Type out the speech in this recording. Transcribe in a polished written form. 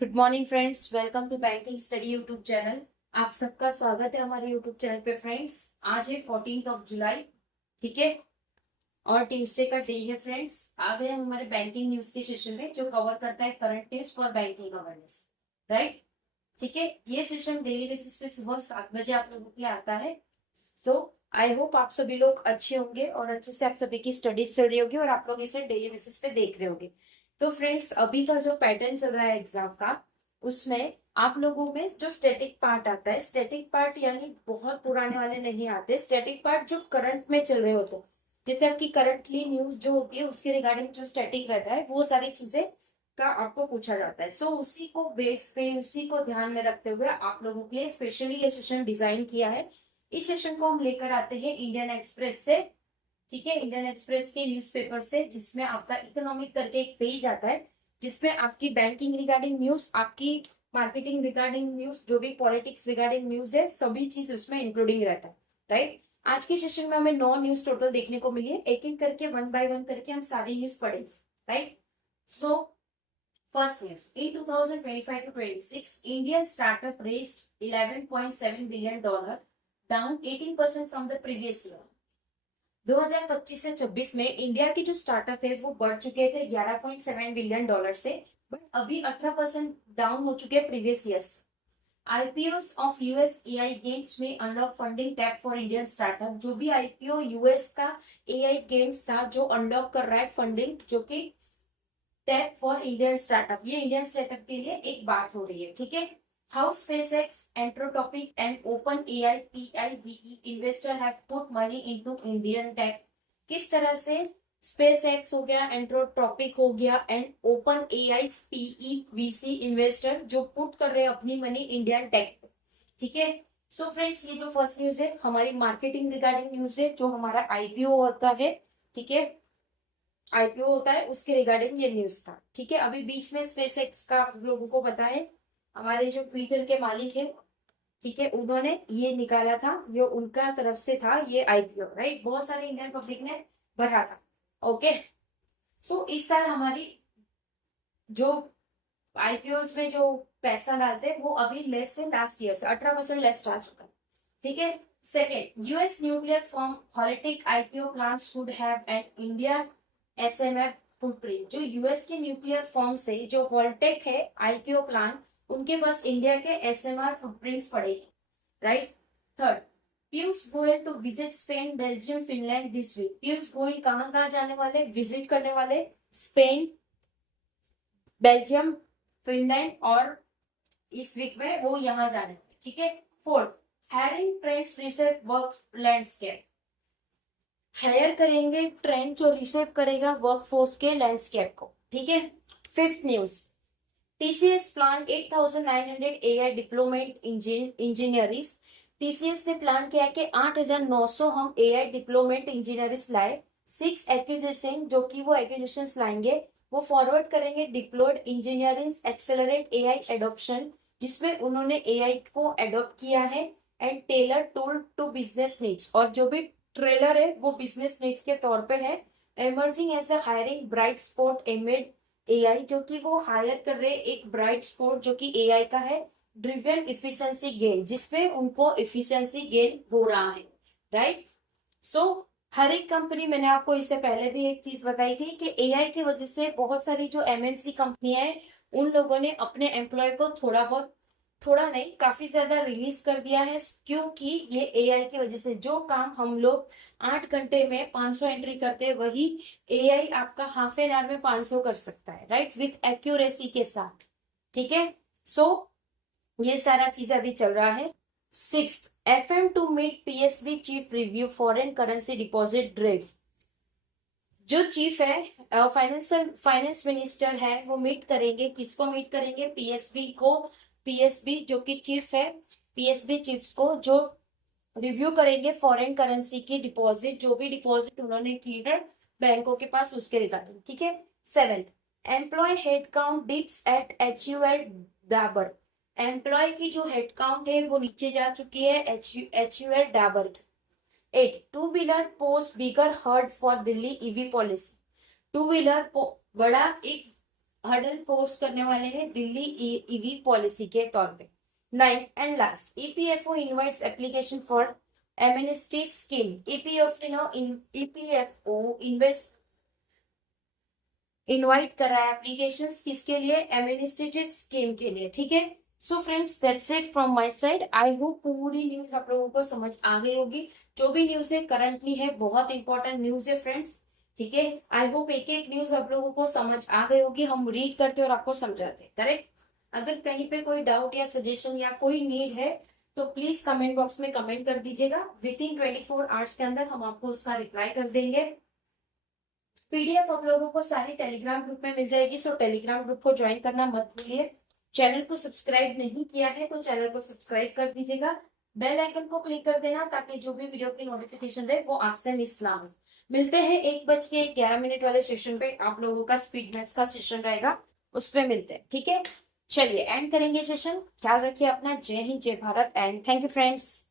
Good morning friends, welcome to banking study YouTube channel. आप सबका स्वागत है हमारे यूट्यूब चैनल पे। फ्रेंड्स, आज है 14 जुलाई, ठीक है, और ट्यूसडे का डे है। फ्रेंड्स, आ गए हम हमारे बैंकिंग न्यूज के सेशन में, जो कवर करता है current news for banking awareness, right. ठीक है, ये सेशन डेली बेसिस पे सुबह 7 बजे आप लोगों के लिए आता है। तो आई होप आप सभी लोग अच्छे होंगे और अच्छे से आप सभी की स्टडीज चल रही होगी और आप लोग इसे डेली बेसिस पे देख रहे होंगे। तो फ्रेंड्स, अभी का जो पैटर्न चल रहा है एग्जाम का, उसमें आप लोगों में जो स्टैटिक पार्ट आता है, स्टैटिक पार्ट यानी बहुत पुराने वाले नहीं आते, स्टैटिक पार्ट जो करंट में चल रहे होते हैं, जैसे आपकी करंटली न्यूज जो होती है उसके रिगार्डिंग जो स्टैटिक रहता है, वो सारी चीजें का आपको पूछा जाता है। सो उसी को बेस पे, उसी को ध्यान में रखते हुए आप लोगों के लिए स्पेशली ये सेशन डिजाइन किया है। इस सेशन को हम लेकर आते हैं इंडियन एक्सप्रेस से, ठीक है, इंडियन एक्सप्रेस के न्यूज़पेपर से, जिसमें आपका इकोनॉमिक करके एक पेज आता है, जिसमें आपकी बैंकिंग रिगार्डिंग न्यूज, आपकी मार्केटिंग रिगार्डिंग न्यूज, जो भी पॉलिटिक्स रिगार्डिंग न्यूज है, सभी चीज उसमें इंक्लूडिंग रहता है, राइट। आज के सेशन में हमें 9 न्यूज टोटल देखने को मिली है। एक एक करके, वन बाय वन करके हम सारी न्यूज पढ़ेंगे, right. So first news, in 2025 to 26, Indian startup raised $11.7 billion, down 18% from the previous year. 2025 से 26 में इंडिया की जो स्टार्टअप है वो बढ़ चुके थे $11.7 बिलियन से, बट अभी 18% डाउन हो चुके हैं प्रीवियस ईयर से। IPO of US AI games में unlock funding tap for Indian startup. जो भी आईपीओ यूएस का एआई गेम्स था जो अनलॉक कर रहा है फंडिंग, जो कि टैप फॉर इंडियन स्टार्टअप, ये इंडियन स्टार्टअप के लिए एक बात हो रही है, ठीक है। How SpaceX, Anthropic and OpenAI पीआईबीई investor have put money into Indian tech. किस तरह से स्पेसएक्स हो गया, एंट्रोटॉपिक हो गया एंड ओपन एआई पीईवीसी इन्वेस्टर जो पुट कर रहे हैं अपनी मनी इंडियन टेक, ठीक है। सो फ्रेंड्स, ये जो फर्स्ट न्यूज है हमारी मार्केटिंग रिगार्डिंग न्यूज है, जो हमारा आईपीओ होता है, ठीक है, आईपीओ होता है उसके रिगार्डिंग ये न्यूज था, ठीक है। अभी बीच में स्पेस एक्स का आप लोगों को पता है, हमारे जो ट्विटर के मालिक है, ठीक है, उन्होंने ये निकाला था, ये उनका तरफ से था ये आईपीओ, राइट। बहुत सारे इंडियन पब्लिक ने भरा था, ओके। सो इस साल हमारी जो आईपीओ में जो पैसा डालते हैं वो अभी लेस से लास्ट ईयर से 18% लेस चार्ज होता है, ठीक है। Second, US nuclear firm Holtec IPO plans could have an India SMR footprint. जो यूएस के न्यूक्लियर फॉर्म से जो वोल्टेक है आईपीओ प्लान, उनके पास इंडिया के एसएमआर फुटप्रिंट्स पड़ेगी, right. Third, Piyush Goyal to visit Spain, Belgium, Finland this week. Piyush Goyal कहाँ कहाँ जाने वाले, विजिट करने वाले स्पेन, बेल्जियम, फिनलैंड, और इस वीक में वो यहाँ जाने वाले, ठीक है। Fourth, hiring trends research work landscape. Hire करेंगे ट्रेंड जो रिसेप करेगा वर्कफोर्स के लैंडस्केप को, ठीक है। Fifth news, TCS plan 8,900 AI diplomat engineers. TCS ने प्लान किया कि 8,900 हम एआई डिप्लोमेट इंजीनियरिस लाए। 6 एक्विजिशन, जो कि वो एक्विजिशन लाएंगे, वो फॉरवर्ड करेंगे deployed engineering accelerate AI adoption, जिसमें उन्होंने एआई को एडॉप्ट किया है and tailor tool to business needs, और जो भी ट्रेलर है वो बिजनेस नीड्स के तौर पे है। Emerging as a hiring bright spot amid AI, जो कि वो हायर कर रहे एक ब्राइट स्पॉट जो कि एआई का है, ड्रिवन इफिशिएंसी गेन, जिसमें उनको इफिशिएंसी गेन हो रहा है, राइट। सो हर एक कंपनी, मैंने आपको इससे पहले भी एक चीज बताई थी कि एआई की वजह से बहुत सारी जो एमएनसी कंपनियां हैं, उन लोगों ने अपने एम्प्लॉय को थोड़ा बहुत, थोड़ा नहीं काफी ज्यादा रिलीज कर दिया है, क्योंकि ये एआई की वजह से जो काम हम लोग 8 घंटे में 500 एंट्री करते हैं, वही एआई आपका हाफ एन आवर में 500 कर सकता है, राइट, विथ एक्यूरेसी के साथ, ठीक है। सो ये सारा चीज अभी चल रहा है। Sixth, FM to meet PSB chief review foreign currency deposit drift. जो चीफ है, फाइनेंशियल फाइनेंस मिनिस्टर है, वो मीट करेंगे, किसको मीट करेंगे, पीएसबी को। पीएसबी जो कि चीफ है, पीएसबी चीफ्स को जो रिव्यू करेंगे फॉरेन करेंसी की डिपॉजिट, जो भी डिपॉजिट उन्होंने की है बैंकों के पास, उसके रिगार्डिंग, ठीक है। Seventh, employ head count dips at HUL Dabur. Employ की जो हेड काउंट है वो नीचे जा चुकी है एचयूएल डाबर की। 8, two wheeler post bigger heard for Delhi EV policy. Two wheeler बड़ा एक हर्डल पोस्ट करने वाले हैं दिल्ली ईवी पॉलिसी के तौर पे। 9th and last, EPFO invites application for amnesty scheme. EPFO invite कर रहा है एप्लीकेशंस किसके लिए? एमनेस्टी स्कीम के लिए। ठीक है, so friends that's it from my side. I hope पूरी न्यूज आप लोगों को समझ आ गई होगी। जो भी न्यूज है करंटली है, बहुत इंपॉर्टेंट न्यूज है फ्रेंड्स। ठीक है, आई होप एक एक न्यूज आप लोगों को समझ आ गई होगी। हम रीड करते और आपको समझाते, करेक्ट। अगर कहीं पे कोई डाउट या सजेशन या कोई नीड है तो प्लीज कमेंट बॉक्स में कमेंट कर दीजिएगा। विद इन 24 आवर्स के अंदर हम आपको उसका रिप्लाई कर देंगे। पीडीएफ आप लोगों को सारी टेलीग्राम ग्रुप में मिल जाएगी, सो टेलीग्राम ग्रुप को ज्वाइन करना मत भूलिए। चैनल को सब्सक्राइब नहीं किया है तो चैनल को सब्सक्राइब कर दीजिएगा। बेल आइकन को क्लिक कर देना ताकि जो भी वीडियो की नोटिफिकेशन रहे वो आपसे मिस ना हो। मिलते हैं 1:11 वाले सेशन पे। आप लोगों का स्पीड मैथ्स का सेशन रहेगा, उस पर मिलते हैं। ठीक है, चलिए एंड करेंगे सेशन। ख्याल रखिए अपना। जय हिंद, जय Bharat and thank you friends.